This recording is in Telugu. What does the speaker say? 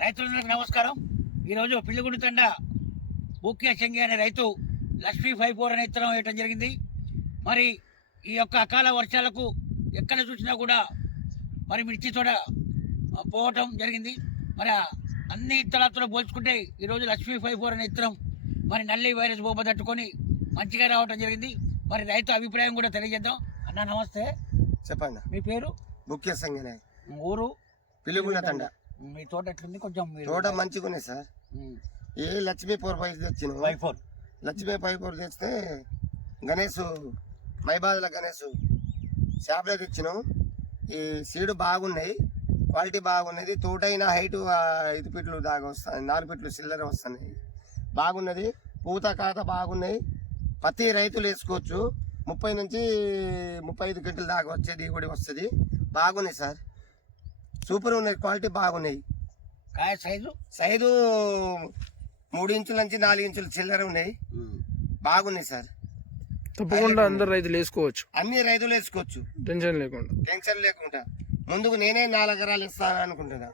రైతులందరికీ నమస్కారం. ఈరోజు పిల్లిగుండి తండ బూక్యా చెంగి అనే రైతు లక్ష్మీ ఫైవ్ ఫోర్ అనే ఇత్తనం వేయటం జరిగింది. మరి ఈ యొక్క అకాల వర్షాలకు ఎక్కడ చూసినా కూడా మరి మిర్చి తోట ఆ, పోవటం జరిగింది. మరి అన్ని ఇత్తనాలతో పోల్చుకుంటే ఈరోజు లక్ష్మీ ఫైవ్ ఫోర్ అనే ఇత్తనం మరి నల్లి వైరస్ బొబ్బ తట్టుకొని మంచిగా రావటం జరిగింది. మరి రైతు అభిప్రాయం కూడా తెలియజేద్దాం. అన్న నమస్తే. చెప్పండి. మీ పేరు? ముఖ్య సంగనే ఊరు? పిలుగుండ తండ. మీ తోట ఎట్లుంది? కొంచెం తోట మంచిగున్నాయి సార్. ఏ లక్ష్మీ పౌర్ పైపు తెచ్చిన ఫైవ్ ఫోర్. లక్ష్మీ పైపు తెస్తే గణేష్ మైబాదుల గణేష్ షాప్లో తెచ్చినాం ఈ సీడు బాగున్నాయి క్వాలిటీ బాగున్నది. తోట అయినా హైట్ ఐదు ఫీట్లు దాకా వస్తాయి నాలుగు ఫీట్లు చిల్లర వస్తున్నాయి బాగున్నది పూత కాత బాగున్నాయి. ప్రతి రైతులు వేసుకోవచ్చు. ముప్పై నుంచి ముప్పై ఐదు గంటల దాకా వచ్చే దిగుబడి వస్తుంది. బాగున్నాయి సార్. సూపర్ ఉన్నాయి క్వాలిటీ బాగున్నాయి. కాయ సైజు? సైజు మూడు ఇంచుల నుంచి నాలుగు ఇంచుల చిల్లర ఉన్నాయి. బాగున్నాయి సార్. తప్పకుండా అందరు రైతులు వేసుకోవచ్చు. అన్ని రైతులు వేసుకోవచ్చు. టెన్షన్ లేకుండా. టెన్షన్ లేకుండా. ముందుకు నేనే నాలుగు ఎకరాలు ఇస్తాను అనుకుంటున్నా.